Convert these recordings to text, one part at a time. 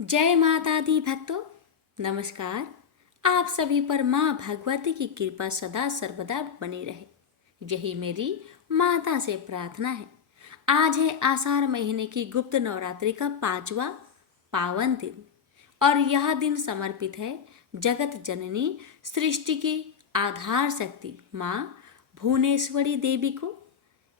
जय माता दी भक्तों, नमस्कार। आप सभी पर माँ भगवती की कृपा सदा सर्वदा बनी रहे, यही मेरी माता से प्रार्थना है। आज है आषाढ़ महीने की गुप्त नवरात्रि का 5वां पावन दिन और यह दिन समर्पित है जगत जननी सृष्टि की आधार शक्ति माँ भुवनेश्वरी देवी को।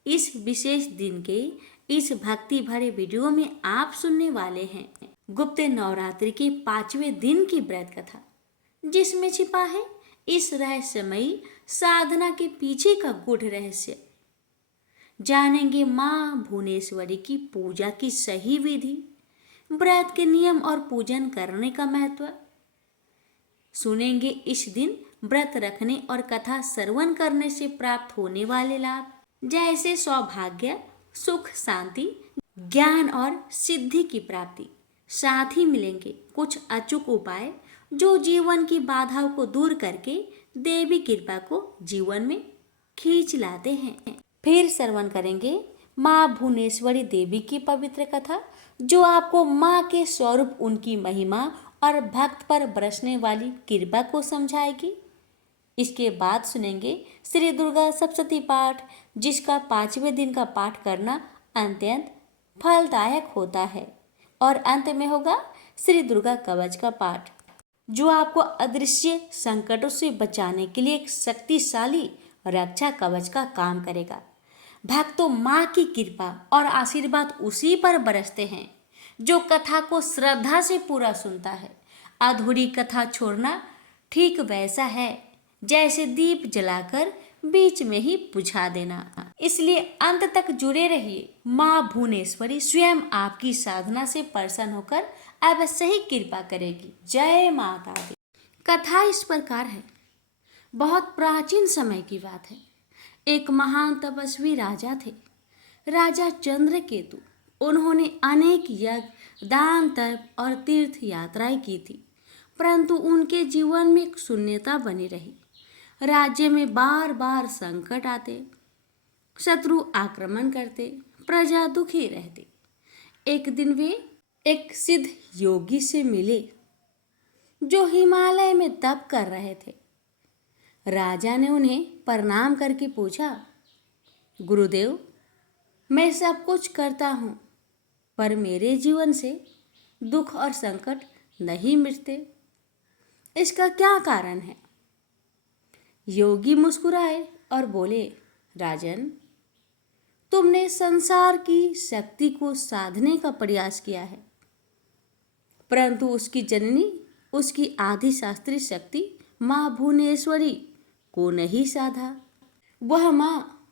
इस विशेष दिन के इस भक्ति भरे वीडियो में आप सुनने वाले हैं गुप्त नवरात्रि के 5वें दिन की व्रत कथा, जिसमें छिपा है इस रहस्यमयी साधना के पीछे का गूढ़ रहस्य। जानेंगे माँ भुवनेश्वरी की पूजा की सही विधि, व्रत के नियम और पूजन करने का महत्व। सुनेंगे इस दिन व्रत रखने और कथा श्रवण करने से प्राप्त होने वाले लाभ, जैसे सौभाग्य, सुख, शांति, ज्ञान और सिद्धि की प्राप्ति। साथ ही मिलेंगे कुछ अचूक उपाय जो जीवन की बाधाओं को दूर करके देवी कृपा को जीवन में खींच लाते हैं। फिर श्रवण करेंगे माँ भुवनेश्वरी देवी की पवित्र कथा, जो आपको माँ के स्वरूप, उनकी महिमा और भक्त पर बरसने वाली कृपा को समझाएगी। इसके बाद सुनेंगे श्री दुर्गा सप्तशती पाठ, जिसका 5वें दिन का पाठ करना अत्यंत फलदायक होता है। और अंत में होगा श्री दुर्गा कवच का पाठ, जो आपको अदृश्य संकटों से बचाने के लिए एक शक्तिशाली रक्षा कवच का काम करेगा। भक्तों, माँ की कृपा और आशीर्वाद उसी पर बरसते हैं जो कथा को श्रद्धा से पूरा सुनता है। अधूरी कथा छोड़ना ठीक वैसा है जैसे दीप जलाकर बीच में ही बुझा देना। इसलिए अंत तक जुड़े रहिए। माँ भुवनेश्वरी स्वयं आपकी साधना से प्रसन्न होकर अवश्य ही कृपा करेगी। जय माता दी। कथा इस प्रकार है। बहुत प्राचीन समय की बात है। एक महान तपस्वी राजा थे, राजा चंद्रकेतु। उन्होंने अनेक यज्ञ, दान, तप और तीर्थ यात्राएं की थी, परंतु उनके जीवन में एक शून्यता बनी रही। राज्य में बार बार संकट आते, शत्रु आक्रमण करते, प्रजा दुखी रहती। एक दिन वे एक सिद्ध योगी से मिले जो हिमालय में तप कर रहे थे। राजा ने उन्हें प्रणाम करके पूछा, गुरुदेव, मैं सब कुछ करता हूँ, पर मेरे जीवन से दुख और संकट नहीं मिटते। इसका क्या कारण है? योगी मुस्कुराए और बोले, राजन, तुमने संसार की शक्ति को साधने का प्रयास किया है, परंतु उसकी जननी, उसकी आदि शास्त्रीय शक्ति माँ भुवनेश्वरी को नहीं साधा। वह माँ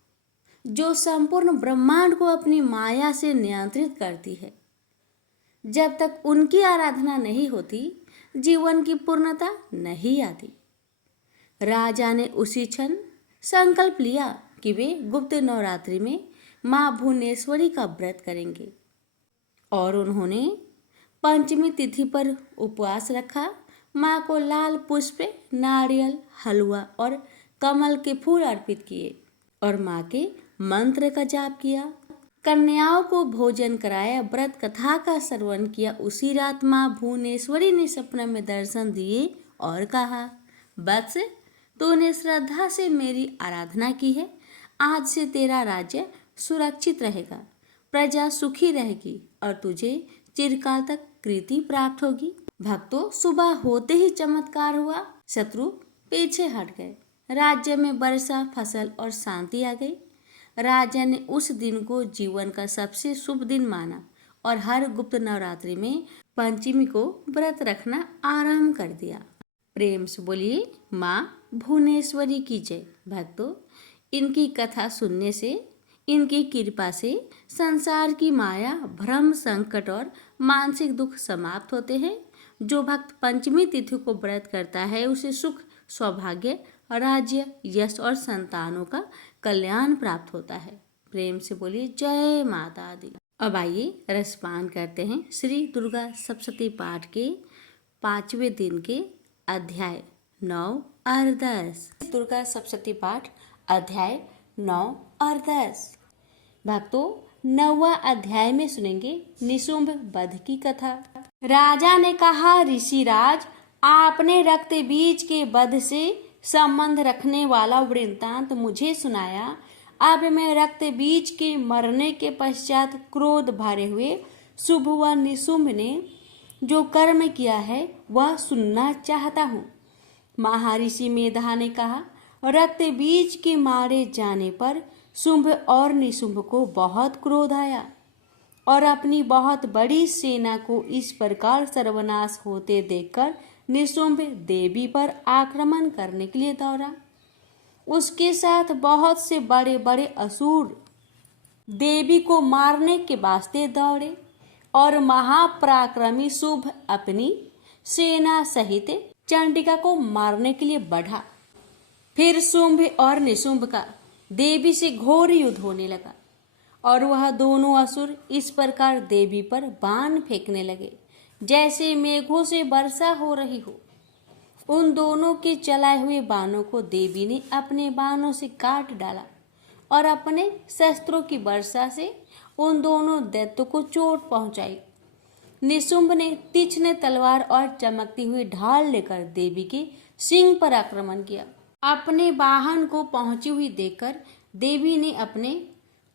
जो संपूर्ण ब्रह्मांड को अपनी माया से नियंत्रित करती है, जब तक उनकी आराधना नहीं होती, जीवन की पूर्णता नहीं आती। राजा ने उसी क्षण संकल्प लिया कि वे गुप्त नवरात्रि में माँ भुवनेश्वरी का व्रत करेंगे और उन्होंने पंचमी तिथि पर उपवास रखा। माँ को लाल पुष्प, नारियल, हलवा और कमल के फूल अर्पित किए और माँ के मंत्र का जाप किया। कन्याओं को भोजन कराया, व्रत कथा का श्रवण किया। उसी रात माँ भुवनेश्वरी ने सपने में दर्शन दिए और कहा, वत्स, तूने श्रद्धा से मेरी आराधना की है। आज से तेरा राज्य सुरक्षित रहेगा, प्रजा सुखी रहेगी और तुझे चिरकाल तक कीर्ति प्राप्त होगी। भक्तों, सुबह होते ही चमत्कार हुआ। शत्रु पीछे हट गए, राज्य में वर्षा, फसल और शांति आ गई। राजा ने उस दिन को जीवन का सबसे शुभ दिन माना और हर गुप्त नवरात्रि में पंचमी को व्रत रखना आरंभ कर दिया। प्रेम से बोलिए माँ भुवनेश्वरी की जय। भक्तों, इनकी कथा सुनने से, इनकी कृपा से संसार की माया, भ्रम, संकट और मानसिक दुख समाप्त होते हैं। जो भक्त पंचमी तिथि को व्रत करता है, उसे सुख, सौभाग्य, राज्य, यश और संतानों का कल्याण प्राप्त होता है। प्रेम से बोलिए जय माता दी। अब आइए रसपान करते हैं श्री दुर्गा सप्तशती पाठ के 5वें दिन के अध्याय 9 और 10। दुर्गा सप्तशती पाठ अध्याय 9 और 10। भक्तों, 9वां अध्याय में सुनेंगे निशुंभ वध की कथा। राजा ने कहा, ऋषिराज, आपने रक्त बीज के वध से संबंध रखने वाला वृत्तांत मुझे सुनाया। अब मैं रक्त बीज के मरने के पश्चात क्रोध भरे हुए शुंभ व निशुंभ ने जो कर्म किया है वह सुनना चाहता हूँ। महर्षि मेधा ने कहा, रक्त बीज के मारे जाने पर शुंभ और निशुंभ को बहुत क्रोध आया और अपनी बहुत बड़ी सेना को इस प्रकार सर्वनाश होते देखकर निशुंभ देवी पर आक्रमण करने के लिए दौड़ा। उसके साथ बहुत से बड़े बड़े असुर देवी को मारने के वास्ते दौड़े और महापराक्रमी शुंभ अपनी सेना सहित चंडिका को मारने के लिए बढ़ा। फिर शुंभ और निशुंभ का देवी से घोर युद्ध होने लगा और वह दोनों असुर इस प्रकार देवी पर बाण फेंकने लगे जैसे मेघों से वर्षा हो रही हो। उन दोनों के चलाए हुए बाणों को देवी ने अपने बाणों से काट डाला और अपने शस्त्रों की वर्षा से उन दोनों दैत्यों को चोट पहुंचाई। निशुंभ ने तीक्ष्ण तलवार और चमकती हुई ढाल लेकर देवी के सिंह पर आक्रमण किया। अपने वाहन को पहुंची हुई देखकर देवी ने अपने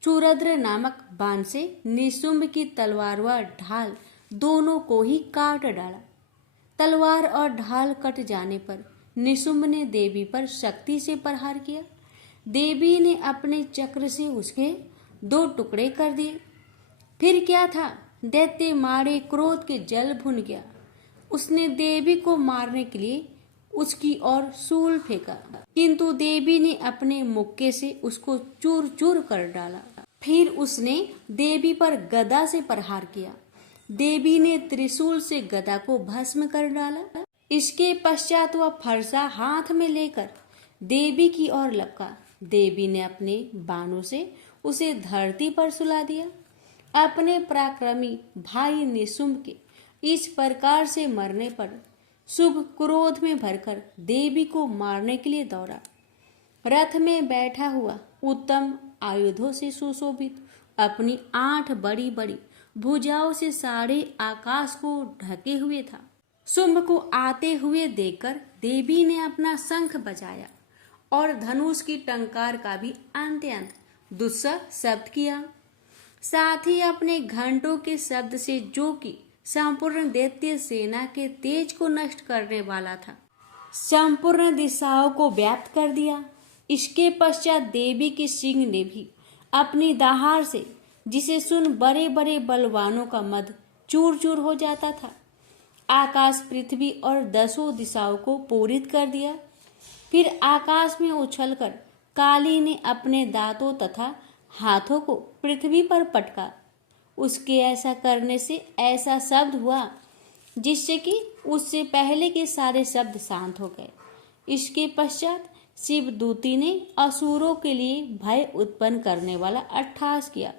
चूरद्र नामक बाण से निशुंभ की तलवार व ढाल दोनों को ही काट डाला। तलवार और ढाल कट जाने पर निशुंभ ने देवी पर शक्ति से प्रहार किया। देवी ने अपने चक्र से उसके 2 टुकड़े कर दिए। फिर क्या था, दैत्य मारे क्रोध के जल भुन गया। उसने देवी को मारने के लिए उसकी ओर शूल फेंका, किंतु देवी ने अपने मुक्के से उसको चूर चूर कर डाला। फिर उसने देवी पर गदा से प्रहार किया। देवी ने त्रिशूल से गदा को भस्म कर डाला। इसके पश्चात वह फरसा हाथ में लेकर देवी की ओर लपका। देवी ने अपने बाणों से उसे धरती पर सुला दिया। अपने पराक्रमी भाई निशुंभ के इस प्रकार से मरने पर शुंभ क्रोध में भरकर देवी को मारने के लिए दौड़ा। रथ में बैठा हुआ उत्तम आयुधों से सुशोभित अपनी 8 बड़ी बड़ी भुजाओं से सारे आकाश को ढके हुए था। शुंभ को आते हुए देखकर देवी ने अपना शंख बजाया और धनुष की टंकार का भी अत्यंत दुस्सह शब्द किया। साथ ही अपने घंटों के शब्द से, जो कि संपूर्ण दैत्य सेना के तेज को नष्ट करने वाला था, संपूर्ण दिशाओं को व्याप्त कर दिया। इसके पश्चात देवी के सिंह ने भी अपनी दहाड़ से, जिसे सुन बड़े बड़े बलवानों का मद चूर चूर हो जाता था, आकाश, पृथ्वी और 10 दिशाओं को पूरित कर दिया। फिर आकाश में उछलकर काली ने अपने दांतों तथा हाथों को पृथ्वी पर पटका। उसके ऐसा करने से ऐसा शब्द हुआ जिससे कि उससे पहले के सारे शब्द शांत हो गए। इसके पश्चात शिवदूती ने असुरों के लिए भय उत्पन्न करने वाला अट्टहास किया,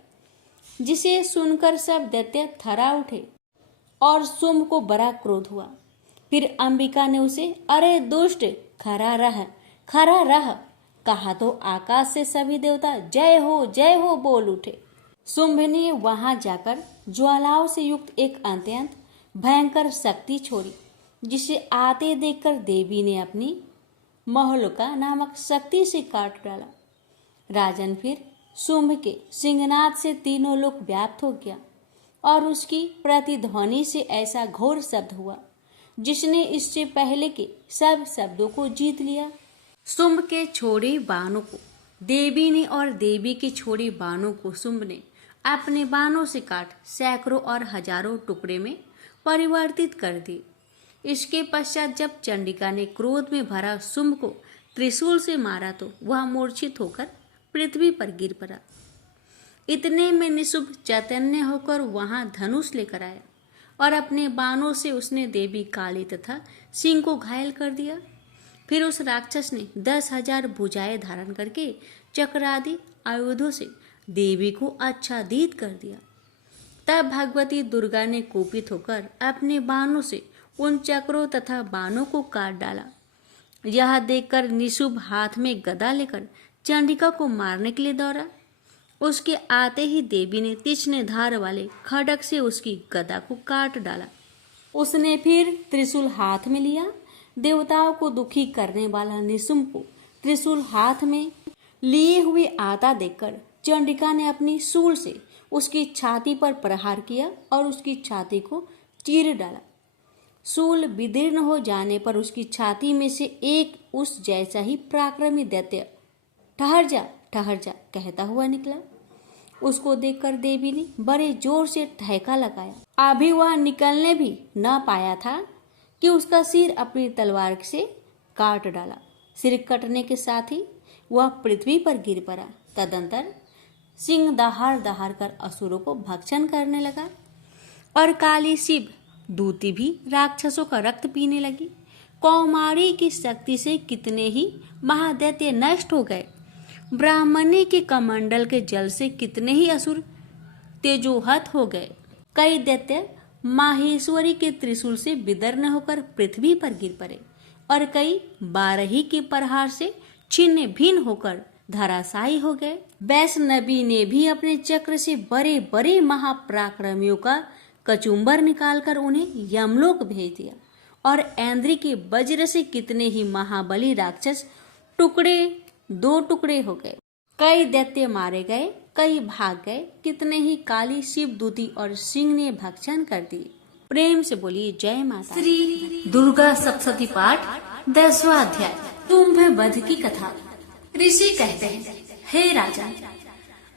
जिसे सुनकर सब दैत्य थर्रा उठे और शुंभ को बड़ा क्रोध हुआ। फिर अंबिका ने उसे, अरे दुष्ट, खरा रह कहा तो आकाश से सभी देवता जय हो बोल उठे। शुंभ ने वहां जाकर ज्वालाओं से युक्त एक अत्यंत भयंकर शक्ति छोड़ी, जिसे आते देखकर देवी ने अपनी महोलका नामक शक्ति से काट डाला। राजन, फिर शुंभ के सिंहनाद से तीनों लोक व्याप्त हो गया और उसकी प्रतिध्वनि से ऐसा घोर शब्द हुआ जिसने इससे पहले के सब शब्दों को जीत लिया। शुंभ के छोड़े बाणों को देवी ने और देवी के छोड़े बाणों को शुंभ ने अपने बाणों से काट सैकड़ों और हजारों टुकड़े में परिवर्तित कर दिए। इसके पश्चात जब चंडिका ने क्रोध में भरा शुंभ को त्रिशूल से मारा तो वह मूर्छित होकर पृथ्वी पर गिर पड़ा। इतने में निशुंभ चैतन्य होकर वहां धनुष लेकर आया और अपने बाणों से उसने देवी काली तथा सिंह को घायल कर दिया। फिर उस राक्षस ने 10,000 भुजाएं धारण करके चक्रादि आयुधों से देवी को आच्छादित कर दिया। तब भगवती दुर्गा ने कुपित होकर अपने बाणों से उन चक्रों तथा बाणों को काट डाला। यह देखकर निशुंभ हाथ में गदा लेकर चंडिका को मारने के लिए दौड़ा। उसके आते ही देवी ने तीक्ष्ण धार वाले खड्ग से उसकी गदा को काट डाला। उसने फिर त्रिशूल हाथ में लिया। देवताओं को दुखी करने वाला निशुंभ को त्रिशूल हाथ में लिए हुए आता देखकर चंडिका ने अपनी शूल से उसकी छाती पर प्रहार किया और उसकी छाती को चीर डाला। शूल विदीर्ण हो जाने पर उसकी छाती में से एक उस जैसा ही पराक्रमी दैत्य ठहर जा कहता हुआ निकला। उसको देखकर देवी ने बड़े जोर से ठहका लगाया। अभी वह निकलने भी न पाया था कि उसका सिर अपनी तलवार से काट डाला। सिर कटने के साथ ही वह पृथ्वी पर गिर पड़ा। तदंतर सिंह दहाड़ कर असुरों को भक्षण करने लगा और काली शिव दूती भी राक्षसों का रक्त पीने लगी। कौमारी की शक्ति से कितने ही महादैत्य नष्ट हो गए। ब्राह्मणी के कमंडल के जल से कितने ही असुर तेजोहत हो गए। कई दैत्य माहेश्वरी के त्रिशूल से विदीर्ण होकर पृथ्वी पर गिर पड़े और कई बारही के प्रहार से छिन्न भिन्न होकर धराशायी हो गए। वैष्णवी ने भी अपने चक्र से बड़े बड़े महापराक्रमियों का कचुम्बर निकालकर उन्हें यमलोक भेज दिया और ऐन्द्री के वज्र से कितने ही महाबली राक्षस दो टुकड़े हो गए। कई दैत्य मारे गए, कई भाग गए। कितने ही काली शिवदूती और सिंह ने भक्षण कर दिए। प्रेम से बोलिए जय माता। श्री दुर्गा सप्तशती पाठ 10वां अध्याय शुंभ वध की कथा। ऋषि कहते हैं, हे राजा,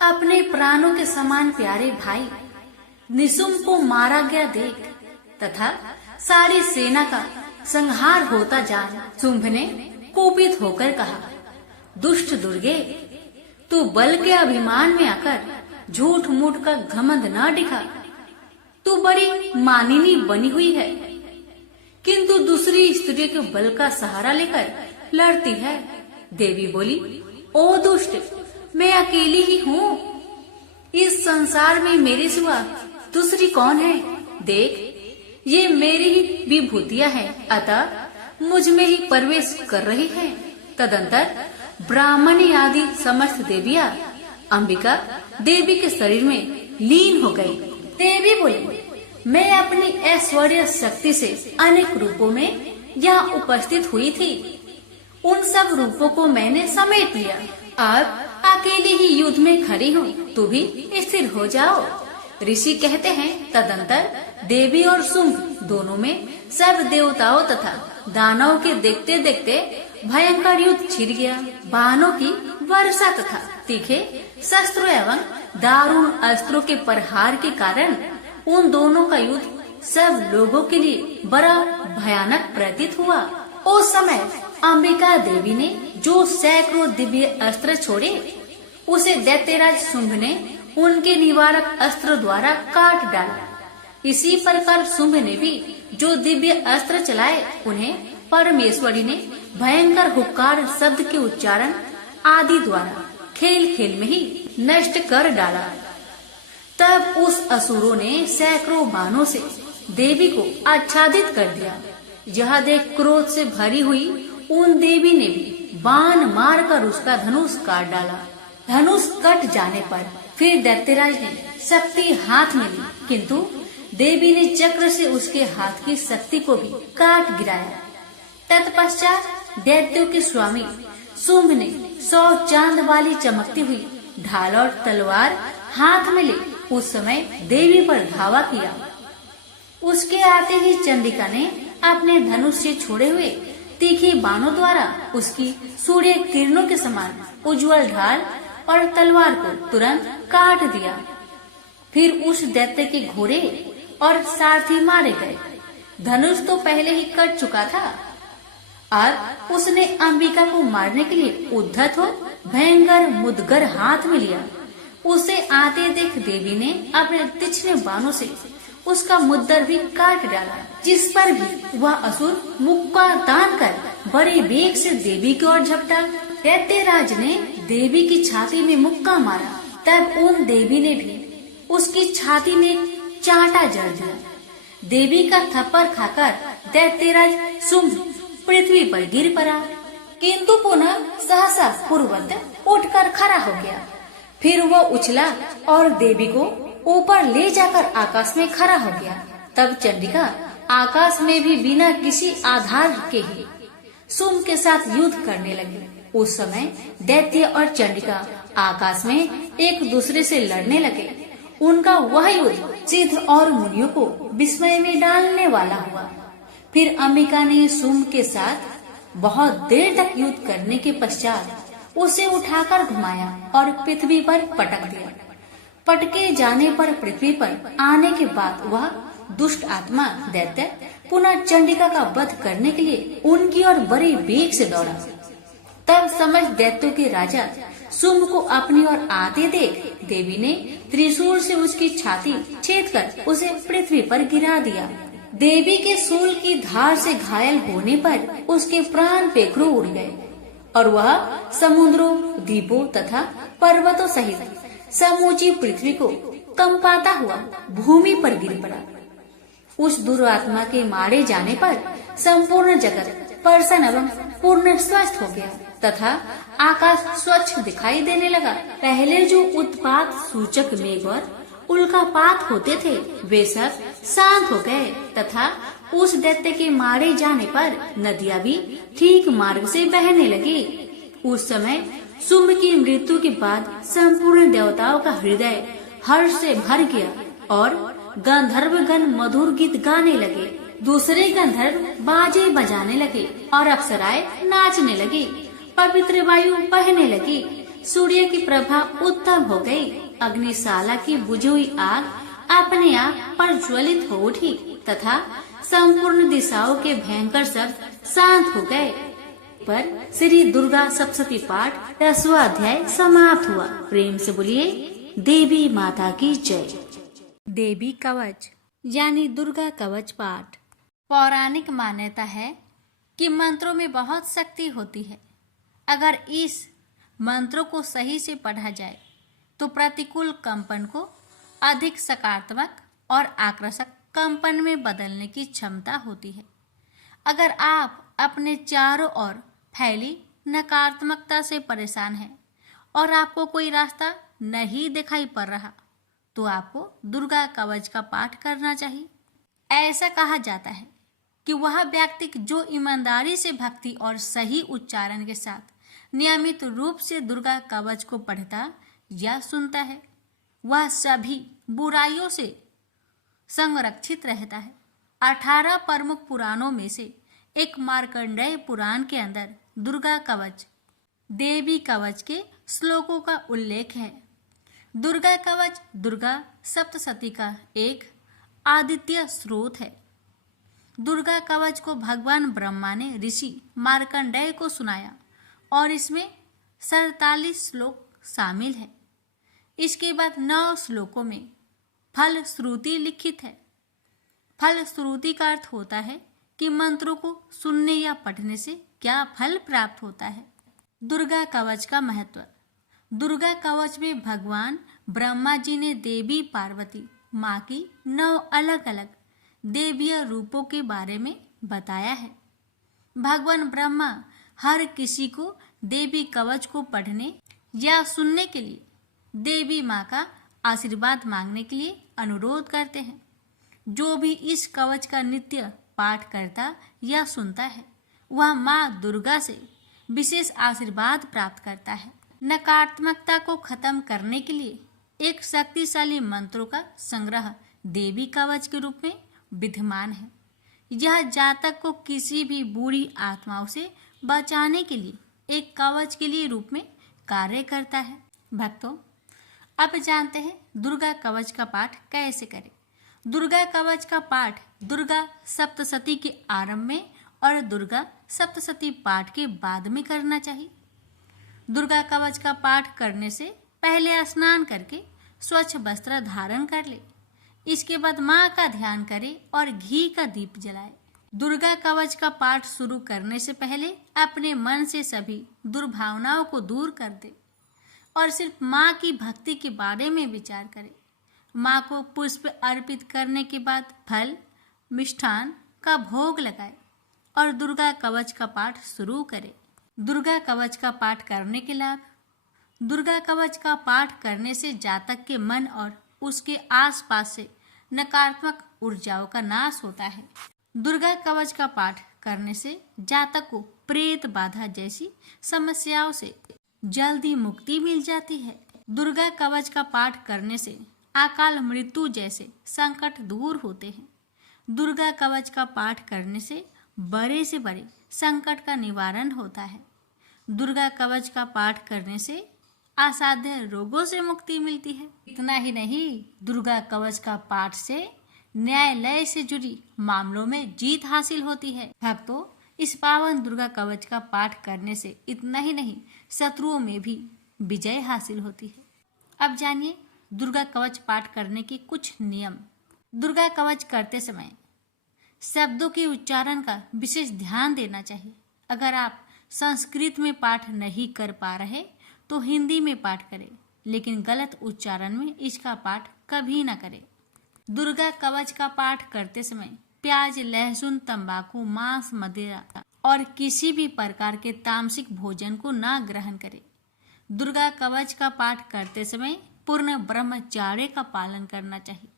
अपने प्राणों के समान प्यारे भाई निशुंभ को मारा गया देख तथा सारी सेना का संहार होता जान शुंभ ने कोपित होकर कहा, दुष्ट दुर्गे, तू बल के अभिमान में आकर झूठ मूठ का घमंड न दिखा। तू बड़ी मानिनी बनी हुई है, किंतु दूसरी स्त्री के बल का सहारा लेकर लड़ती है। देवी बोली, ओ दुष्ट, मैं अकेली ही हूँ। इस संसार में मेरे सिवा दूसरी कौन है? देख, ये मेरी ही विभूतियाँ हैं, अतः मुझ में ही प्रवेश कर रही है। तदंतर ब्राह्मणी आदि समस्त देवियां अंबिका देवी के शरीर में लीन हो गई। देवी बोली, मैं अपनी ऐश्वर्य शक्ति से अनेक रूपों में यहाँ उपस्थित हुई थी। उन सब रूपों को मैंने समेट लिया। अब अकेली ही युद्ध में खड़ी हूँ, तू भी स्थिर हो जाओ। ऋषि कहते हैं, तदंतर देवी और शुंभ दोनों में सब देवताओं तथा दानवों के देखते देखते भयंकर युद्ध छिड़ गया। बाणों की वर्षा तथा तीखे शस्त्रों एवं दारुण अस्त्रों के प्रहार के कारण उन दोनों का युद्ध सब लोगों के लिए बड़ा भयानक प्रतीत हुआ। उस समय अंबिका देवी ने जो सैकड़ों दिव्य अस्त्र छोड़े, उसे दैत्यराज शुंभ ने उनके निवारक अस्त्र द्वारा काट डाला। इसी प्रकार शुंभ ने भी जो दिव्य अस्त्र चलाए, उन्हें परमेश्वरी ने भयंकर हुक्कार शब्द के उच्चारण आदि द्वारा खेल खेल में ही नष्ट कर डाला। तब उस असुरों ने सैकड़ों बाणों से देवी को आच्छादित कर दिया। यह देख क्रोध से भरी हुई उन देवी ने भी बाण मारकर उसका धनुष काट डाला। धनुष कट जाने पर फिर दैत्यराज ने शक्ति हाथ में ली, किंतु देवी ने चक्र से उसके हाथ की शक्ति को भी काट गिराया। तत्पश्चात दैत्यों के स्वामी शुंभ ने 100 चांद वाली चमकती हुई ढाल और तलवार हाथ में ले उस समय देवी पर धावा किया। उसके आते ही चंडिका ने अपने धनुष से छोड़े हुए तीखे बाणों द्वारा उसकी सूर्य किरणों के समान उज्जवल ढाल और तलवार को तुरंत काट दिया। फिर उस दैत्य के घोड़े और सारथी मारे गए। धनुष तो पहले ही कट चुका था। अब उसने अंबिका को मारने के लिए उद्धत हो भयंकर मुदगर हाथ में लिया। उसे आते देख देवी ने अपने तीक्ष्ण बाणों से उसका मुद्दर भी काट डाला, जिस पर भी वह असुर मुक्का तान कर बड़े वेग से देवी की ओर झपटा। दैत्यराज ने देवी की छाती में मुक्का मारा। तब उन देवी ने भी उसकी छाती में चांटा जड़ दिया। देवी का थप्पड़ खाकर दैत्यराज शुंभ पृथ्वी पर गिर पड़ा, किंतु पुनः सहसा पूर्ववत उठकर खड़ा हो गया। फिर वह उछला और देवी को ऊपर ले जाकर आकाश में खड़ा हो गया। तब चंडिका आकाश में भी बिना किसी आधार के ही शुंभ के साथ युद्ध करने लगे। उस समय दैत्य और चंडिका आकाश में एक दूसरे से लड़ने लगे। उनका वह युद्ध सिद्ध और मुनियों को विस्मय में डालने वाला हुआ। फिर अंबिका ने शुंभ के साथ बहुत देर तक युद्ध करने के पश्चात उसे उठाकर घुमाया और पृथ्वी पर पटक दिया। पटके जाने पर पृथ्वी पर आने के बाद वह दुष्ट आत्मा दैत्य पुनः चंडिका का वध करने के लिए उनकी ओर बड़ी वेग से दौड़ा। तब समझ दैत्यों के राजा शुंभ को अपनी ओर आते देख देवी ने त्रिशूल से उसकी छाती छेद कर उसे पृथ्वी पर गिरा दिया। देवी के शूल की धार से घायल होने पर उसके प्राण पेखरू उड़ गए और वह समुद्रों, द्वीपों तथा पर्वतों सहित समूची पृथ्वी को कंपाता हुआ भूमि पर गिर पड़ा। उस दुरात्मा के मारे जाने पर संपूर्ण जगत प्रसन्न एवं पूर्ण स्वस्थ हो गया तथा आकाश स्वच्छ दिखाई देने लगा। पहले जो उत्पात सूचक मेघ और उल्कापात होते थे वे सब शांत हो गए तथा उस दैत्य के मारे जाने पर नदियां भी ठीक मार्ग से बहने लगी। उस समय शुंभ की मृत्यु के बाद संपूर्ण देवताओं का हृदय हर्ष से भर गया और गंधर्वगण मधुर गीत गाने लगे। दूसरे गंधर्व बाजे बजाने लगे और अप्सराएं नाचने लगी। पवित्र वायु बहने लगी। सूर्य की प्रभा उत्तम हो गई। अग्निशाला की बुझी हुई आग अपने आप प्रज्वलित हो उठी तथा संपूर्ण दिशाओं के भयंकर शब्द शांत हो गए। पर श्री दुर्गा सप्तशती पाठ 10वां अध्याय समाप्त हुआ। प्रेम से बोलिए देवी माता की जय। देवी कवच यानी दुर्गा कवच पाठ। पौराणिक मान्यता है कि मंत्रों में बहुत शक्ति होती है। अगर इस मंत्रों को सही से पढ़ा जाए तो प्रतिकूल कंपन को अधिक सकारात्मक और आकर्षक कंपन में बदलने की क्षमता होती है। अगर आप अपने चारों ओर फैली नकारात्मकता से परेशान हैं और आपको कोई रास्ता नहीं दिखाई पड़ रहा तो आपको दुर्गा कवच का पाठ करना चाहिए। ऐसा कहा जाता है कि वह व्यक्ति जो ईमानदारी से भक्ति और सही उच्चारण के साथ नियमित रूप से दुर्गा कवच को पढ़ता या सुनता है वह सभी बुराइयों से संरक्षित रहता है। 18 प्रमुख पुराणों में से एक मार्कंडेय पुराण के अंदर दुर्गा कवच देवी कवच के श्लोकों का उल्लेख है। दुर्गा कवच दुर्गा सप्तशती का एक आदित्य स्रोत है। दुर्गा कवच को भगवान ब्रह्मा ने ऋषि मार्कंडेय को सुनाया और इसमें 47 श्लोक शामिल है। इसके बाद 9 श्लोकों में फल श्रुति लिखित है। फल श्रुति का अर्थ होता है कि मंत्रों को सुनने या पढ़ने से क्या फल प्राप्त होता है। दुर्गा कवच का महत्व। दुर्गा कवच में भगवान ब्रह्मा जी ने देवी पार्वती माँ की 9 अलग अलग देवीय रूपों के बारे में बताया है। भगवान ब्रह्मा हर किसी को देवी कवच को पढ़ने या सुनने के लिए देवी माँ का आशीर्वाद मांगने के लिए अनुरोध करते हैं। जो भी इस कवच का नित्य पाठ करता या सुनता है वह माँ दुर्गा से विशेष आशीर्वाद प्राप्त करता है। नकारात्मकता को खत्म करने के लिए एक शक्तिशाली मंत्रों का संग्रह देवी कवच के रूप में विद्यमान है। यह जातक को किसी भी बुरी आत्माओं से बचाने के लिए एक कवच के लिए रूप में कार्य करता है। भक्तों, अब जानते हैं दुर्गा कवच का पाठ कैसे करें। दुर्गा कवच का पाठ दुर्गा सप्तशती के आरंभ में और दुर्गा सप्तशती पाठ के बाद में करना चाहिए। दुर्गा कवच का पाठ करने से पहले स्नान करके स्वच्छ वस्त्र धारण कर ले। इसके बाद माँ का ध्यान करे और घी का दीप जलाए। दुर्गा कवच का पाठ शुरू करने से पहले अपने मन से सभी दुर्भावनाओं को दूर कर दे और सिर्फ माँ की भक्ति के बारे में विचार करे। माँ को पुष्प अर्पित करने के बाद फल मिष्ठान का भोग लगाए और दुर्गा कवच का पाठ शुरू करे। दुर्गा कवच का पाठ करने के लाभ। दुर्गा कवच का पाठ करने से जातक के मन और उसके आसपास से नकारात्मक ऊर्जाओं का नाश होता है। दुर्गा कवच का पाठ करने से जातक को प्रेत बाधा जैसी समस्याओं से जल्दी मुक्ति मिल जाती है। दुर्गा कवच का पाठ करने से अकाल मृत्यु जैसे संकट दूर होते हैं। दुर्गा कवच का पाठ करने से बड़े से बड़े संकट का निवारण होता है। दुर्गा कवच का पाठ करने से असाध्य रोगों से मुक्ति मिलती है। इतना ही नहीं, दुर्गा कवच का पाठ से न्यायालय से जुड़ी मामलों में जीत हासिल होती है। भक्तों, इस पावन दुर्गा कवच का पाठ करने से इतना ही नहीं, शत्रुओं में भी विजय हासिल होती है। अब जानिए दुर्गा कवच पाठ करने के कुछ नियम। दुर्गा कवच करते समय शब्दों के उच्चारण का विशेष ध्यान देना चाहिए। अगर आप संस्कृत में पाठ नहीं कर पा रहे तो हिंदी में पाठ करें, लेकिन गलत उच्चारण में इसका पाठ कभी ना करें। दुर्गा कवच का पाठ करते समय प्याज, लहसुन, तंबाकू, मांस, मदिरा और किसी भी प्रकार के तामसिक भोजन को ना ग्रहण करें। दुर्गा कवच का पाठ करते समय पूर्ण ब्रह्मचर्य का पालन करना चाहिए।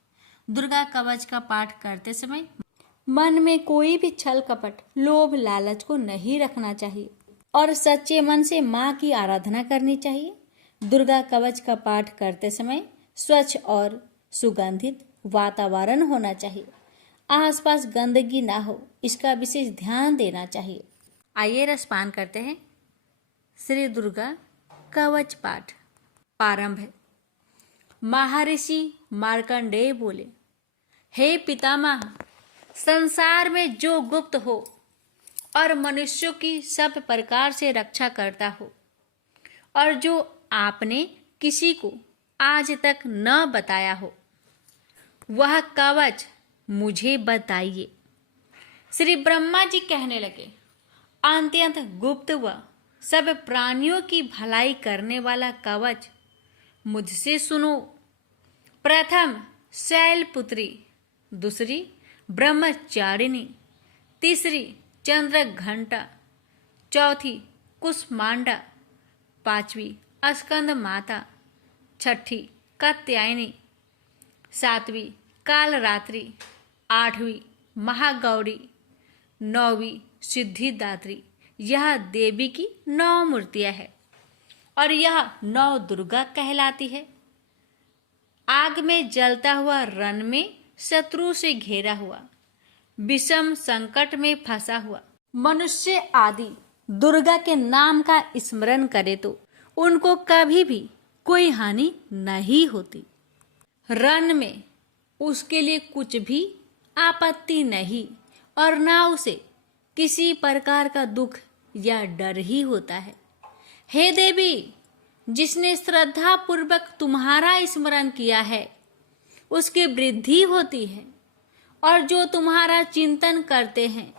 दुर्गा कवच का पाठ करते समय मन में कोई भी छल कपट, लोभ, लालच को नहीं रखना चाहिए और सच्चे मन से माँ की आराधना करनी चाहिए। दुर्गा कवच का पाठ करते समय स्वच्छ और सुगंधित वातावरण होना चाहिए। आसपास गंदगी ना हो, इसका विशेष ध्यान देना चाहिए। आइए रसपान करते हैं। श्री दुर्गा कवच पाठ प्रारंभ है। महर्षि मार्कंडेय बोले, हे पितामह, संसार में जो गुप्त हो और मनुष्यों की सब प्रकार से रक्षा करता हो और जो आपने किसी को आज तक न बताया हो, वह कवच मुझे बताइए। श्री ब्रह्मा जी कहने लगे, अत्यंत गुप्त व सब प्राणियों की भलाई करने वाला कवच मुझसे सुनो। प्रथम शैलपुत्री, दूसरी ब्रह्मचारिणी, तीसरी चंद्र घंटा, चौथी कुष्मांडा, पांचवी स्कंद माता, छठी कात्यायनी, सातवीं कालरात्रि, आठवीं महागौरी, नौवीं सिद्धिदात्री। यह देवी की 9 मूर्तियां हैं और यह 9 दुर्गा कहलाती है। आग में जलता हुआ रण में शत्रु से घेरा हुआ, विषम संकट में फंसा हुआ मनुष्य आदि दुर्गा के नाम का स्मरण करे तो उनको कभी भी कोई हानि नहीं होती। रण में उसके लिए कुछ भी आपत्ति नहीं और ना उसे किसी प्रकार का दुख या डर ही होता है। हे देवी, जिसने श्रद्धा पूर्वक तुम्हारा स्मरण किया है उसकी वृद्धि होती है और जो तुम्हारा चिंतन करते हैं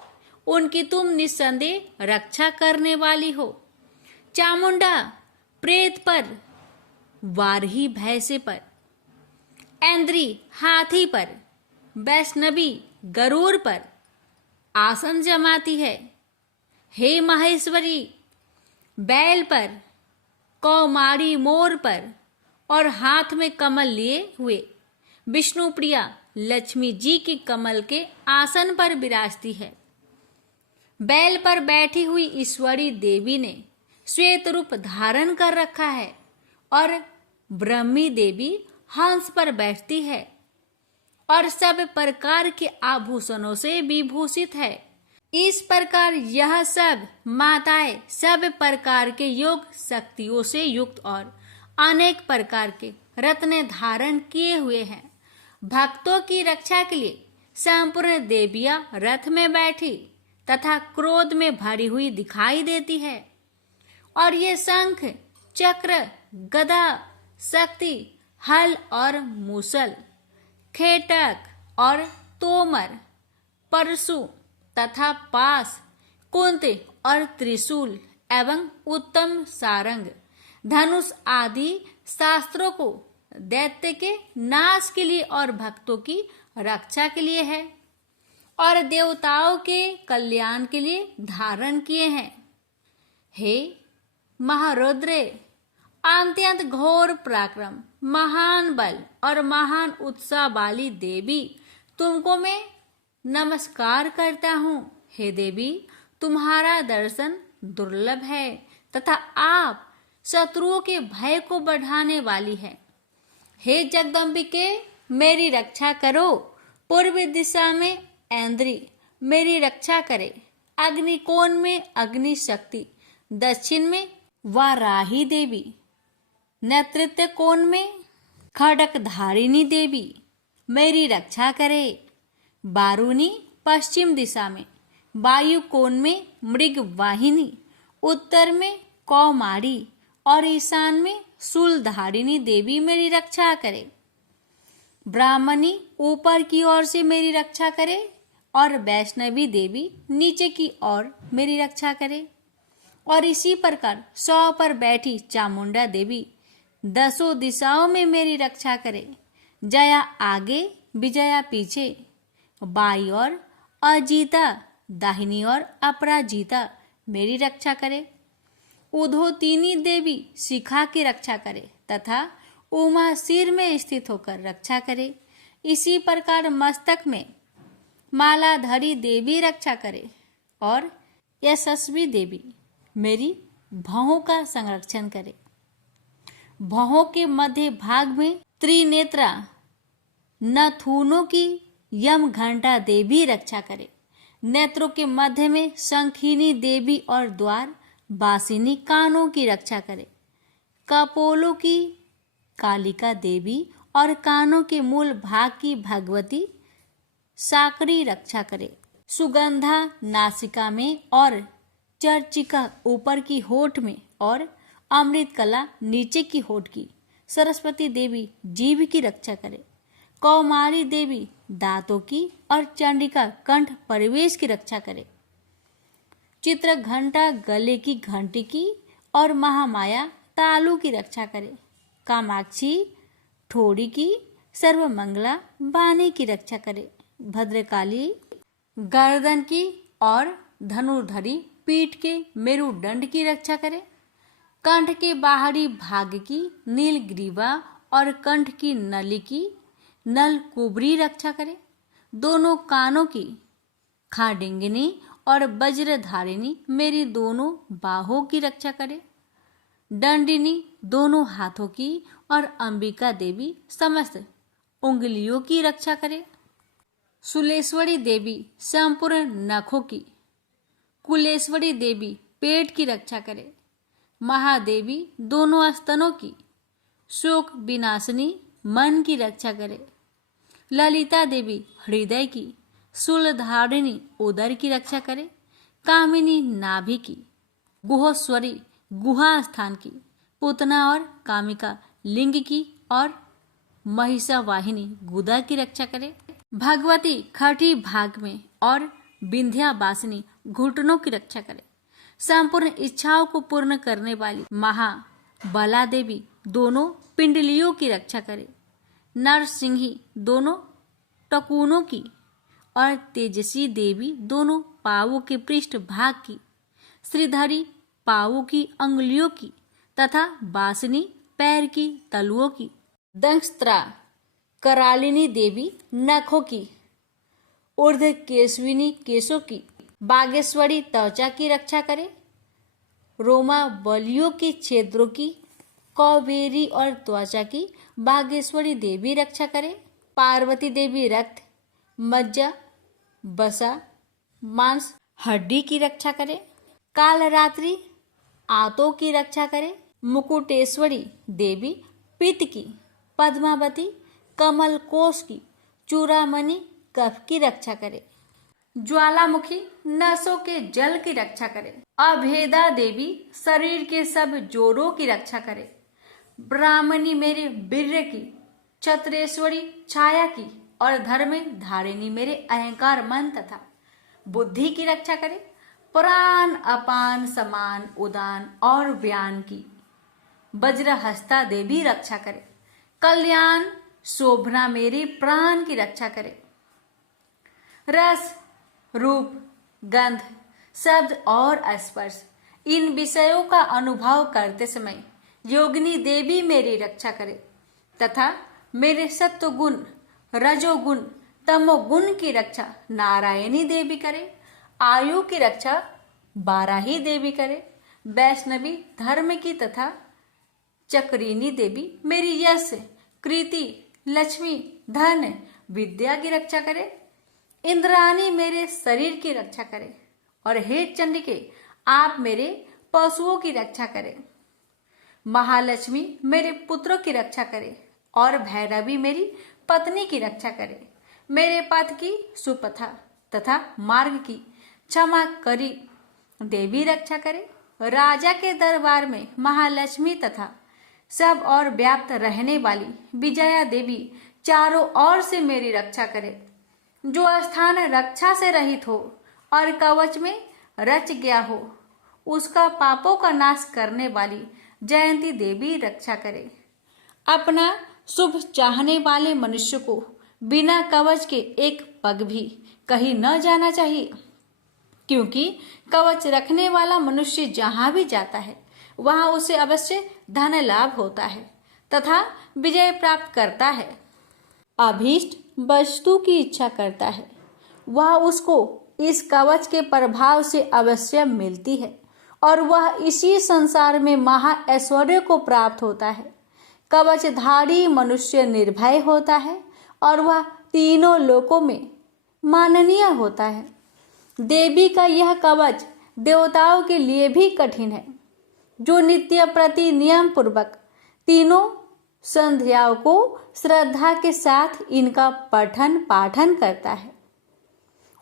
उनकी तुम निस्संदेह रक्षा करने वाली हो। चामुंडा प्रेत पर, वारही भैंसे पर, ऐन्द्री हाथी पर, वैष्णवी गरुड़ पर आसन जमाती है। हे महेश्वरी, बैल पर, कौमारी मोर पर और हाथ में कमल लिए हुए विष्णु प्रिया लक्ष्मी जी की कमल के आसन पर विराजती है। बैल पर बैठी हुई ईश्वरी देवी ने श्वेत रूप धारण कर रखा है और ब्रह्मी देवी हंस पर बैठती है और सब प्रकार के आभूषणों से विभूषित है। इस प्रकार यह सब माताएं सब प्रकार के योग शक्तियों से युक्त और अनेक प्रकार के रत्न धारण किए हुए हैं। भक्तों की रक्षा के लिए संपूर्ण देवियां रथ में बैठी तथा क्रोध में भरी हुई दिखाई देती है और ये शंख, चक्र, गदा, शक्ति, हल और मूसल, खेटक और तोमर, परशु तथा पास, कुंती और त्रिशूल एवं उत्तम सारंग, धनुष आदि शास्त्रों को दैत्य के नाश के लिए और भक्तों की रक्षा के लिए है और देवताओं के कल्याण के लिए धारण किए हैं। हे महारुद्रे, अत्यंत घोर पराक्रम, महान बल और महान उत्साह वाली देवी, तुमको मैं नमस्कार करता हूँ। हे देवी, तुम्हारा दर्शन दुर्लभ है तथा आप शत्रुओं के भय को बढ़ाने वाली है। हे जगदम्बिके, मेरी रक्षा करो। पूर्व दिशा में ऐन्द्री मेरी रक्षा करे। अग्निकोण में अग्नि शक्ति, दक्षिण में वाराही देवी, नेतृत्व कोण में खड़क धारिणी देवी मेरी रक्षा करे। बारूनी पश्चिम दिशा में, वायु कोण में मृग वाहिनी, उत्तर में कौमारी और ईशान में शूलधारिणी देवी मेरी रक्षा करे। ब्राह्मणी ऊपर की ओर से मेरी रक्षा करे और वैष्णवी देवी नीचे की ओर मेरी रक्षा करे। और इसी प्रकार 100 पर बैठी चामुंडा देवी 10 दिशाओं में मेरी रक्षा करे। जया आगे, विजया पीछे, बाई और अजीता, दाहिनी और अपराजिता मेरी रक्षा करे। उधोतिनी देवी शिखा की रक्षा करे तथा उमा सिर में स्थित होकर रक्षा करे। इसी प्रकार मस्तक में मालाधरी देवी रक्षा करे और यशस्वी देवी मेरी भौहों का संरक्षण करे। भौहों के मध्य भाग में त्रिनेत्रा नथुनों की यम घंटा देवी रक्षा करे। नेत्रों के मध्य में शंखिनी देवी और द्वार बासिनी कानों की रक्षा करे। कपोलों की कालिका देवी और कानों के मूल भाग की भगवती साकरी रक्षा करे। सुगंधा नासिका में और चर्चिका ऊपर की होठ में और अमृत कला नीचे की होठ की सरस्वती देवी जीभ की रक्षा करे। कौमारी देवी दांतों की और चंडिका कंठ परिवेश की रक्षा करे। चित्र घंटा गले की घंटी की और महामाया तालू की रक्षा करे। कामाक्षी ठोड़ी की, सर्वमंगला बानी की रक्षा करे। भद्रकाली गर्दन की और धनुर्धरी पीठ के मेरुदंड की रक्षा करे। कंठ के बाहरी भाग की नीलग्रीवा और कंठ की नली की नल कुबरी रक्षा करे। दोनों कानों की खाडिंगिनी और वज्रधारिणी मेरी दोनों बाहों की रक्षा करे। दंडिनी दोनों हाथों की और अंबिका देवी समस्त उंगलियों की रक्षा करे। सुलेश्वरी देवी संपूर्ण नखों की, कुलेश्वरी देवी पेट की रक्षा करे। महादेवी दोनों स्तनों की, शोक विनाशिनी मन की रक्षा करे। ललिता देवी हृदय की, शूलधारिणी उदर की रक्षा करे। कामिनी नाभि की, गुहोश्वरी गुहा स्थान की, पूतना और कामिका लिंग की और महिषावाहिनी गुदा की रक्षा करे। भगवती खटी भाग में और विंध्यावासिनी घुटनों की रक्षा करे। संपूर्ण इच्छाओं को पूर्ण करने वाली महाबला देवी दोनों पिंडलियों की रक्षा करे। नरसिंही दोनों टकुनों की और तेजसी देवी दोनों पावों के पृष्ठ भाग की, श्रीधरी पावों की अंगुलियों की तथा बासनी पैर की तलुओं की। दंष्ट्रा करालिनी देवी नखों की, ऊर्ध केशविनी केशों की, बागेश्वरी त्वचा की रक्षा करे। रोमा बलियों के छेद्रों की, कौबेरी और त्वचा की बागेश्वरी देवी रक्षा करे। पार्वती देवी रक्त, मज्जा, बसा, मांस, हड्डी की रक्षा करे। कालरात्रि आंतों की रक्षा करे। मुकुटेश्वरी देवी पित्त की, पद्मावती कमल कोश की, चूड़ामणि कफ की रक्षा करे। ज्वालामुखी नसों के जल की रक्षा करे। अभेदा देवी शरीर के सब जोड़ों की रक्षा करे। ब्राह्मणी मेरे वीर्य की, क्षत्रेश्वरी छाया की और धर्म धारिणी मेरे अहंकार मन तथा बुद्धि की रक्षा करे। प्राण अपान समान उदान और व्यान की वज्रहस्ता देवी रक्षा करे। कल्याण शोभना मेरे प्राण की रक्षा करे। रस, रूप, गंध, शब्द और स्पर्श इन विषयों का अनुभव करते समय योगिनी देवी मेरी रक्षा करे तथा मेरे सत्व गुण, रजोगुण, तमोगुण की रक्षा नारायणी देवी करे, आयु की रक्षा बाराही देवी करे, वैष्णवी धर्म की तथा चक्रिनी देवी मेरी यश, कृति, लक्ष्मी, धन, विद्या की रक्षा करे, इंद्राणी मेरे शरीर की रक्षा करे, और हे चंडिके आप मेरे पशुओं की रक्षा करें। महालक्ष्मी मेरे पुत्रों की रक्षा करे, और भैरवी मेरी पत्नी की रक्षा करे। मेरे पथ की सुपथा तथा मार्ग की क्षमा करी देवी रक्षा करे। राजा के दरबार में महालक्ष्मी तथा सब और व्याप्त रहने वाली विजया देवी चारों ओर से मेरी रक्षा करे। जो स्थान रक्षा से रहित हो और कवच में रच गया हो, उसका पापों का नाश करने वाली जयंती देवी रक्षा करे। अपना शुभ चाहने वाले मनुष्य को बिना कवच के एक पग भी कहीं न जाना चाहिए, क्योंकि कवच रखने वाला मनुष्य जहां भी जाता है वहां उसे अवश्य धन लाभ होता है तथा विजय प्राप्त करता है। अभीष्ट वस्तु की इच्छा करता है, वह उसको इस कवच के प्रभाव से अवश्य मिलती है और वह इसी संसार में महा ऐश्वर्य को प्राप्त होता है। कवचधारी मनुष्य निर्भय होता है और वह तीनों लोकों में माननीय होता है। देवी का यह कवच देवताओं के लिए भी कठिन है, जो नित्य प्रति नियम पूर्वक तीनों संध्याओं को श्रद्धा के साथ इनका पठन पाठन करता है,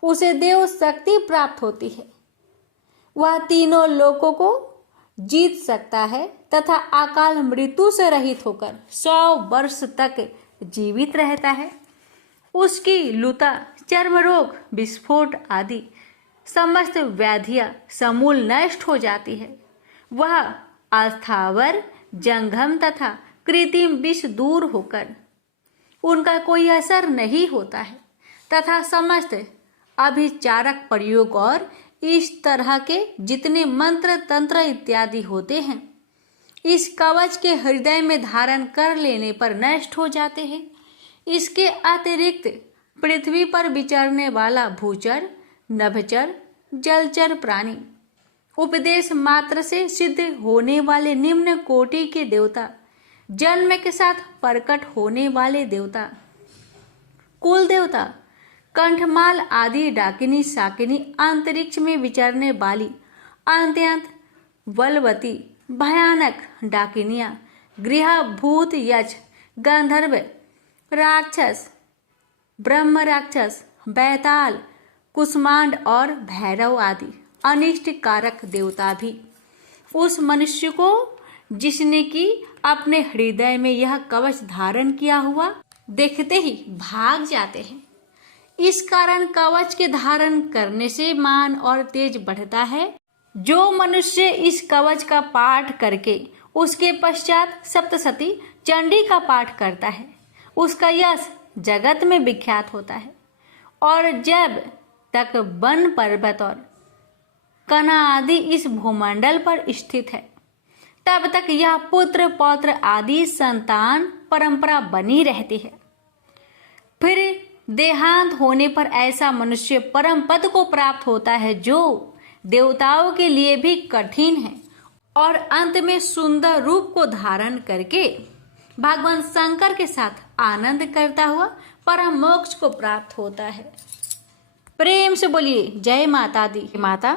उसे देव शक्ति प्राप्त होती है। वह तीनों लोकों को जीत सकता है तथा अकाल मृत्यु से रहित होकर 100 वर्ष तक जीवित रहता है। उसकी लुता, चर्म रोग, विस्फोट आदि समस्त व्याधियां समूल नष्ट हो जाती है। वह अस्थावर, जंगम तथा कृत्रिम विष दूर होकर उनका कोई असर नहीं होता है तथा समस्त अभिचारक प्रयोग और इस तरह के जितने मंत्र तंत्र इत्यादि होते हैं, इस कवच के हृदय में धारण कर लेने पर नष्ट हो जाते हैं। इसके अतिरिक्त पृथ्वी पर विचरने वाला भूचर, नभचर, जलचर प्राणी, उपदेश मात्र से सिद्ध होने वाले निम्न कोटि के देवता, जन्म के साथ प्रकट होने वाले देवता, कुल देवता, कंठमाल आदि डाकिनी शाकिनी, अंतरिक्ष में विचरने वाली अत्यंत बलवती भयानक डाकिनियां, गृह भूत, यक्ष, गंधर्व, राक्षस, ब्रह्म राक्षस, बैताल, कुष्मांड और भैरव आदि अनिष्ट कारक देवता भी उस मनुष्य को, जिसने कि अपने हृदय में यह कवच धारण किया हुआ, देखते ही भाग जाते हैं। इस कारण कवच के धारण करने से मान और तेज बढ़ता है। जो मनुष्य इस कवच का पाठ करके उसके पश्चात सप्तशती चंडी का पाठ करता है, उसका यश जगत में विख्यात होता है। और जब तक वन पर्वत और कना आदि इस भूमंडल पर स्थित है, तब तक यह पुत्र पौत्र आदि संतान परंपरा बनी रहती है। फिर देहांत होने पर ऐसा मनुष्य परम पद को प्राप्त होता है, जो देवताओं के लिए भी कठिन है, और अंत में सुंदर रूप को धारण करके भगवान शंकर के साथ आनंद करता हुआ परम मोक्ष को प्राप्त होता है। प्रेम से बोलिए जय माता दी। माता,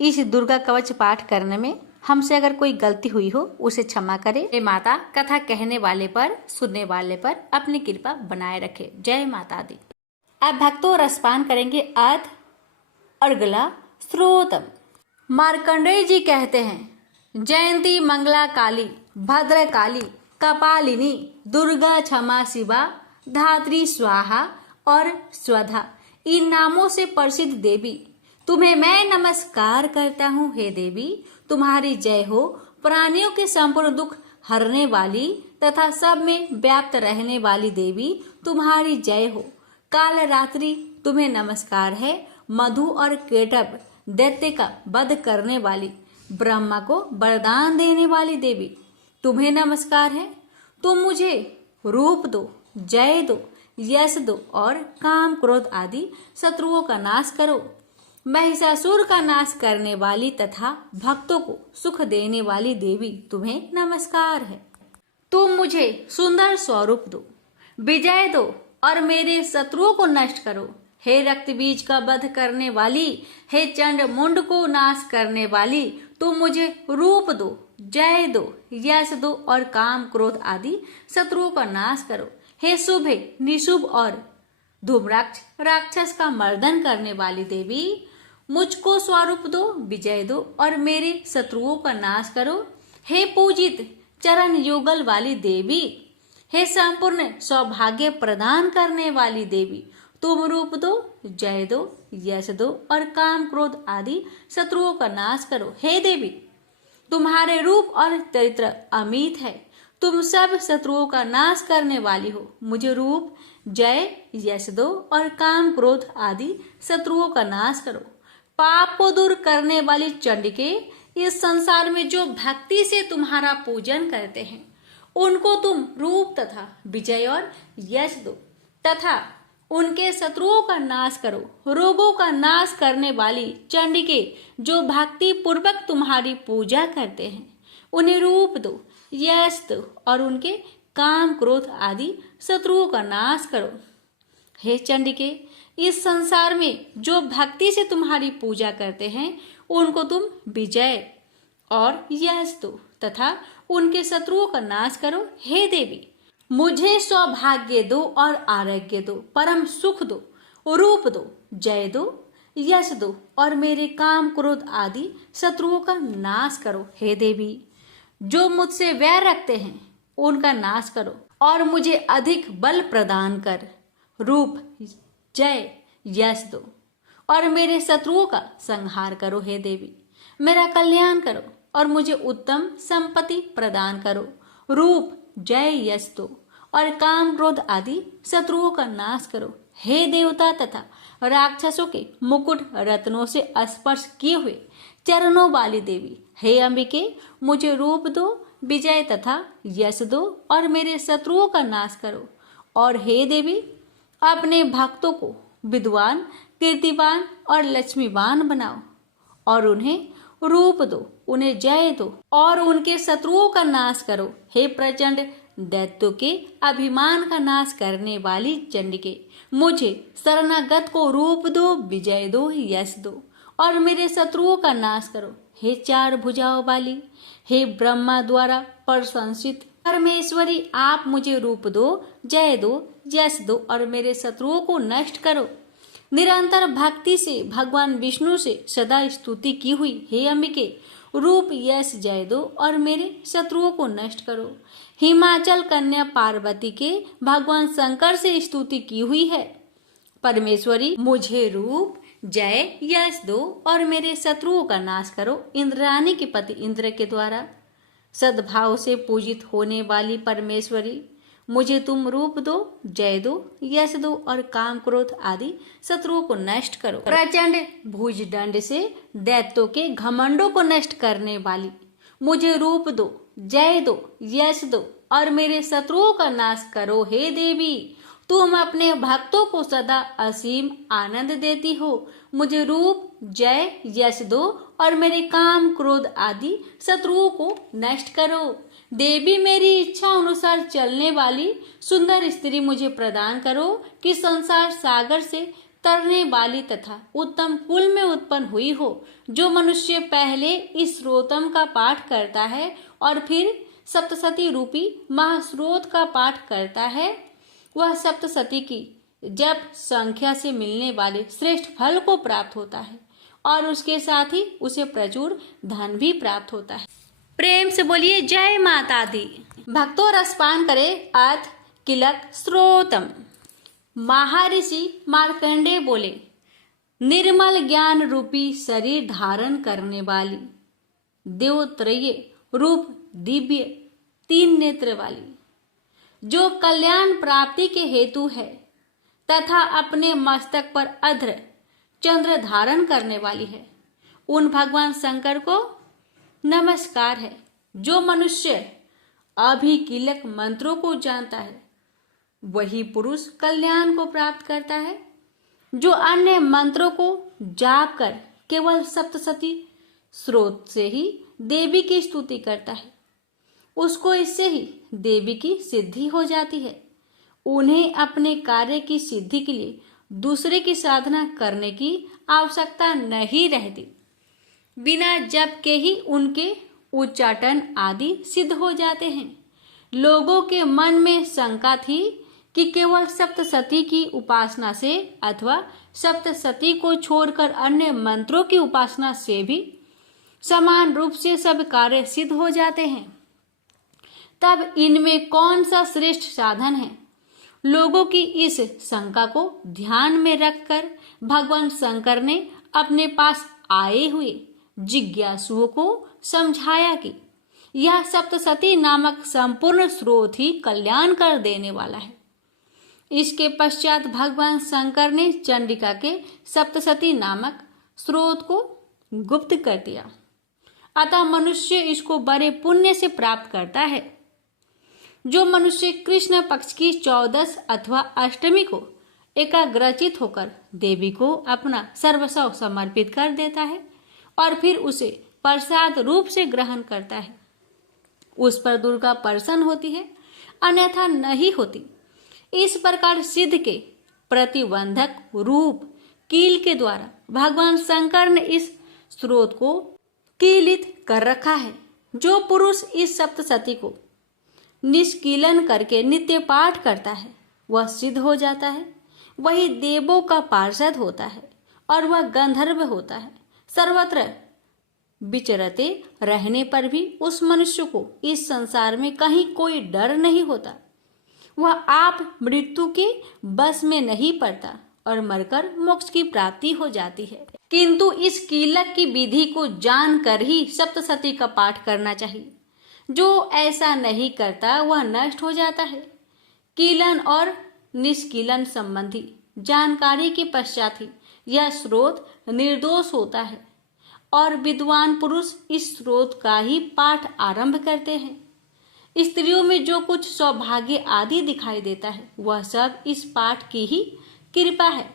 इस दुर्गा कवच पाठ करने में हमसे अगर कोई गलती हुई हो उसे क्षमा करे। जय माता, कथा कहने वाले पर, सुनने वाले पर अपनी कृपा बनाए रखे। जय माता दी। अब भक्तों रसपान करेंगे अर्थ अर्गला स्रोतम। मार्कंडेय जी कहते हैं, जयंती मंगला काली, भद्र काली, कपालिनी, दुर्गा, क्षमा शिवा, धात्री, स्वाहा और स्वधा, इन नामों से प्रसिद्ध देवी, तुम्हें मैं नमस्कार करता हूँ। हे देवी, तुम्हारी जय हो। प्राणियों के संपूर्ण दुख हरने वाली तथा सब में व्याप्त रहने वाली देवी, तुम्हारी जय हो। काल रात्रि तुम्हें नमस्कार है। मधु और केटभ दैत्य का वध करने वाली, ब्रह्मा को वरदान देने वाली देवी, तुम्हें नमस्कार है। तुम मुझे रूप दो, जय दो, यश दो और काम क्रोध आदि शत्रुओं का नाश करो। महिषासुर का नाश करने वाली तथा भक्तों को सुख देने वाली देवी तुम्हें नमस्कार है। तुम मुझे सुंदर स्वरूप दो, विजय दो और मेरे शत्रुओं को नष्ट करो। हे रक्त बीज का वध करने वाली, हे चंड मुंड को नाश करने वाली, तुम मुझे रूप दो, जय दो, यश दो और काम क्रोध आदि शत्रुओं का नाश करो। हे शुभ निशुभ और धूम्राक्ष राक्षस का मर्दन करने वाली देवी, मुझको स्वरूप दो, विजय दो और मेरे शत्रुओं का नाश करो। हे पूजित चरण युगल वाली देवी, हे संपूर्ण सौभाग्य प्रदान करने वाली देवी, तुम रूप दो, जय दो, यश दो और काम क्रोध आदि शत्रुओं का नाश करो। हे देवी, तुम्हारे रूप और चरित्र अमित है, तुम सब शत्रुओं का नाश करने वाली हो। मुझे रूप, जय, यश दो और काम क्रोध आदि शत्रुओं का नाश करो। पाप को दूर करने वाली चंडिके, इस संसार में जो भक्ति से तुम्हारा पूजन करते हैं उनको तुम रूप तथा विजय और यश दो तथा उनके शत्रुओं का नाश करो। रोगों का नाश करने वाली चंडिके, जो भक्ति पूर्वक तुम्हारी पूजा करते हैं उन्हें रूप दो, यश दो और उनके काम क्रोध आदि शत्रुओं का नाश करो। हे चंडिके, इस संसार में जो भक्ति से तुम्हारी पूजा करते हैं उनको तुम विजय और यश दो तथा उनके शत्रुओं का नाश करो। हे देवी, मुझे सौभाग्य दो और आरोग्य दो, परम सुख दो, रूप दो, जय दो, यश दो और मेरे काम क्रोध आदि शत्रुओं का नाश करो। हे देवी, जो मुझसे वैर रखते हैं उनका नाश करो और मुझे अधिक बल प्रदान कर रूप, जय, यश दो और मेरे शत्रुओं का संहार करो। हे देवी, मेरा कल्याण करो और मुझे उत्तम संपत्ति प्रदान करो। रूप, जय, यश दो और काम क्रोध आदि शत्रुओं का नाश करो। हे देवता तथा राक्षसों के मुकुट रत्नों से स्पर्श किए हुए चरणों वाली देवी, हे अंबिके, मुझे रूप दो, विजय तथा यश दो और मेरे शत्रुओं का नाश करो। और हे देवी, अपने भक्तों को विद्वान, कीर्तिवान और लक्ष्मीवान बनाओ और उन्हें रूप दो, उन्हें जय दो और उनके शत्रुओं का नाश करो। हे प्रचंड दैत्यों के अभिमान का नाश करने वाली चंडिके, मुझे शरणागत को रूप दो, विजय दो, यश दो और मेरे शत्रुओं का नाश करो। हे चार भुजाओं वाली, हे ब्रह्मा द्वारा प्रशंसित परमेश्वरी, आप मुझे रूप दो, जय दो, यश दो और मेरे शत्रुओं को नष्ट करो। निरंतर भक्ति से भगवान विष्णु से सदा स्तुति की हुई हे अंबिके, रूप, यश, जय दो और मेरे शत्रुओं को नष्ट करो। हिमाचल कन्या पार्वती के भगवान शंकर से स्तुति की हुई है परमेश्वरी, मुझे रूप, जय, यश दो और मेरे शत्रुओं का नाश करो। इंद्राणी के पति इंद्र के द्वारा सद्भाव से पूजित होने वाली परमेश्वरी, मुझे तुम रूप दो, जय दो, यश दो और काम क्रोध आदि शत्रुओं को नष्ट करो। प्रचंड भुजदंड से दैत्यों के घमंडों को नष्ट करने वाली, मुझे रूप दो, जय दो, यश दो और मेरे शत्रुओं का नाश करो। हे देवी, तुम अपने भक्तों को सदा असीम आनंद देती हो। मुझे रूप, जय, यश दो और मेरे काम क्रोध आदि शत्रुओं को नष्ट करो। देवी, मेरी इच्छा अनुसार चलने वाली सुंदर स्त्री मुझे प्रदान करो कि संसार सागर से तरने वाली तथा उत्तम कुल में उत्पन्न हुई हो। जो मनुष्य पहले इस स्रोतम का पाठ करता है और फिर सप्तशती रूपी महास्रोत का पाठ करता है, वह सप्तशती की जप संख्या से मिलने वाले श्रेष्ठ फल को प्राप्त होता है और उसके साथ ही उसे प्रचुर धन भी प्राप्त होता है। प्रेम से बोलिए जय माता दी। भक्तों रसपान करे अर्थ किलक स्रोतम। महर्षि मार्कंडेय बोले, निर्मल ज्ञान रूपी शरीर धारण करने वाली, देवत्रय रूप दिव्य तीन नेत्र वाली, जो कल्याण प्राप्ति के हेतु है तथा अपने मस्तक पर अध्र चंद्र धारण करने वाली है, उन भगवान शंकर को नमस्कार है। जो मनुष्य अभिकीलक मंत्रों को जानता है वही पुरुष कल्याण को प्राप्त करता है जो अन्य मंत्रों को जाप कर केवल सप्तशती स्रोत से ही देवी की स्तुति करता है। उसको इससे ही देवी की सिद्धि हो जाती है। उन्हें अपने कार्य की सिद्धि के लिए दूसरे की साधना करने की आवश्यकता नहीं रहती। बिना जप के ही उनके उच्चाटन आदि सिद्ध हो जाते हैं। लोगों के मन में शंका थी कि केवल सप्तशती की उपासना से अथवा सप्तशती को छोड़कर अन्य मंत्रों की उपासना से भी समान रूप से सब कार्य सिद्ध हो जाते हैं। तब इनमें कौन सा श्रेष्ठ साधन है? लोगों की इस शंका को ध्यान में रखकर भगवान शंकर ने अपने पास आए हुए जिज्ञासुओं को समझाया कि यह सप्तशती नामक संपूर्ण स्रोत ही कल्याण कर देने वाला है। इसके पश्चात भगवान शंकर ने चंडिका के सप्तशती नामक स्रोत को गुप्त कर दिया। अतः मनुष्य इसको बड़े पुण्य से प्राप्त करता है। जो मनुष्य कृष्ण पक्ष की 14 अथवा अष्टमी को एकाग्रचित होकर देवी को अपना सर्वस्व समर्पित कर देता है और फिर उसे प्रसाद रूप से ग्रहण करता है, उस पर दुर्गा प्रसन्न होती है, अन्यथा नहीं होती। इस प्रकार सिद्ध के प्रतिबंधक रूप कील के द्वारा भगवान शंकर ने इस स्रोत को कीलित कर रखा है। जो पुरुष इस सप्तशती को निष्कीलन करके नित्य पाठ करता है वह सिद्ध हो जाता है। वही देवों का पार्षद होता है और वह गंधर्व होता है। सर्वत्र विचरते रहने पर भी उस मनुष्य को इस संसार में कहीं कोई डर नहीं होता। वह आप मृत्यु के बस में नहीं पड़ता और मरकर मोक्ष की प्राप्ति हो जाती है। किंतु इस कीलक की विधि को जानकर ही सप्तशती का पाठ करना चाहिए। जो ऐसा नहीं करता वह नष्ट हो जाता है। कीलन और निष्कीलन संबंधी जानकारी के पश्चात ही यह स्रोत निर्दोष होता है और विद्वान पुरुष इस स्रोत का ही पाठ आरंभ करते हैं। स्त्रियों में जो कुछ सौभाग्य आदि दिखाई देता है वह सब इस पाठ की ही कृपा है।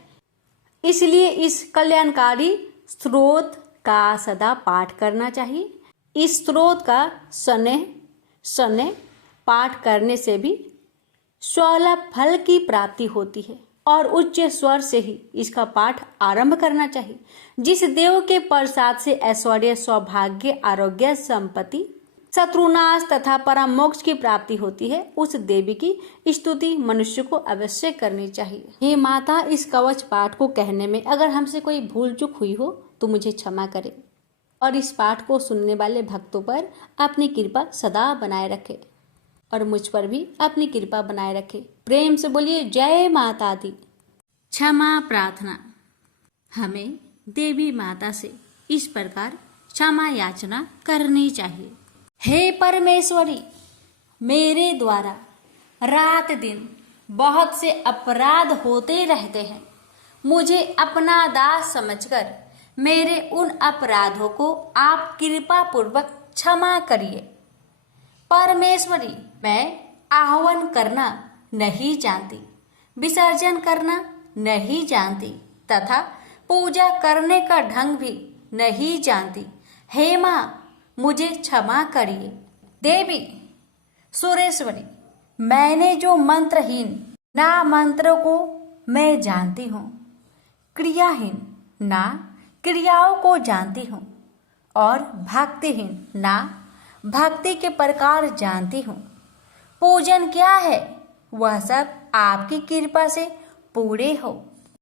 इसलिए इस कल्याणकारी स्रोत का सदा पाठ करना चाहिए। इस स्रोत का शनैः पाठ करने से भी स्वलाभ फल की प्राप्ति होती है और उच्च स्वर से ही इसका पाठ आरंभ करना चाहिए। जिस देव के प्रसाद से ऐश्वर्य, सौभाग्य, आरोग्य, संपत्ति, शत्रुनाश तथा परम मोक्ष की प्राप्ति होती है, उस देवी की स्तुति मनुष्य को अवश्य करनी चाहिए। हे माता, इस कवच पाठ को कहने में अगर हमसे कोई भूल चूक हुई हो तो मुझे क्षमा करें और इस पाठ को सुनने वाले भक्तों पर अपनी कृपा सदा बनाए रखे और मुझ पर भी अपनी कृपा बनाए रखे। प्रेम से बोलिए जय माता दी। क्षमा प्रार्थना। हमें देवी माता से इस प्रकार क्षमा याचना करनी चाहिए। हे परमेश्वरी, मेरे द्वारा रात दिन बहुत से अपराध होते रहते हैं। मुझे अपना दास समझकर मेरे उन अपराधों को आप कृपा पूर्वक क्षमा करिए। परमेश्वरी, मैं आह्वान करना नहीं जानती, विसर्जन करना नहीं जानती तथा पूजा करने का ढंग भी नहीं जानती। हे माँ, मुझे क्षमा करिए। देवी सुरेश्वरी, मैंने जो मंत्रहीन ना मंत्रों को मैं जानती हूँ, क्रियाहीन ना क्रियाओं को जानती हूँ और भक्तिहीन ना भक्ति के प्रकार जानती हूँ। पूजन क्या है वह सब आपकी कृपा से पूरे हो।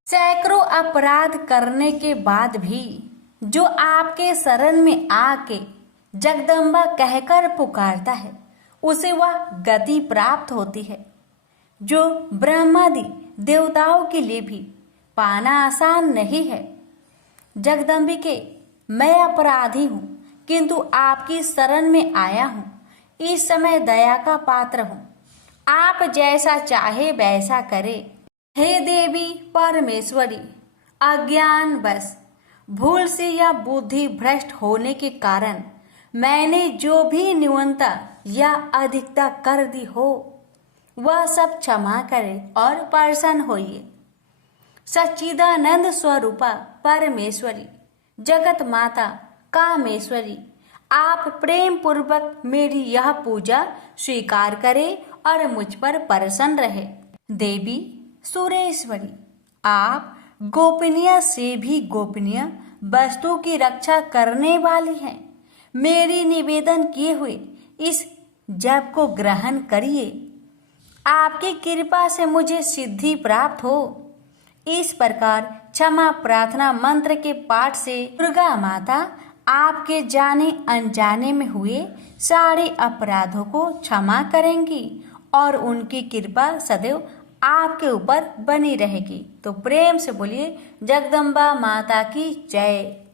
सैकड़ों अपराध करने के बाद भी जो आपके शरण में आके जगदम्बा कहकर पुकारता है उसे वह गति प्राप्त होती है जो ब्रह्मादि देवताओं के लिए भी पाना आसान नहीं है। जगदम्बिके, मैं अपराधी हूँ किंतु आपकी शरण में आया हूँ। इस समय दया का पात्र हूँ। आप जैसा चाहे वैसा करे। हे देवी परमेश्वरी, अज्ञान बस भूल से या बुद्धि भ्रष्ट होने के कारण मैंने जो भी न्यूनता या अधिकता कर दी हो वह सब क्षमा करे और प्रसन्न होइए। सच्चिदानंद स्वरूपा परमेश्वरी, जगत माता कामेश्वरी, आप प्रेम पूर्वक मेरी यह पूजा स्वीकार करें और मुझ पर प्रसन्न रहे। देवी सुरेश्वरी, आप गोपनीय से भी गोपनीय वस्तु की रक्षा करने वाली हैं। मेरी निवेदन किए हुए इस जप को ग्रहण करिए। आपकी कृपा से मुझे सिद्धि प्राप्त हो। इस प्रकार क्षमा प्रार्थना मंत्र के पाठ से दुर्गा माता आपके जाने अनजाने में हुए सारे अपराधों को क्षमा करेंगी और उनकी कृपा सदैव आपके ऊपर बनी रहेगी। तो प्रेम से बोलिए जगदम्बा माता की जय।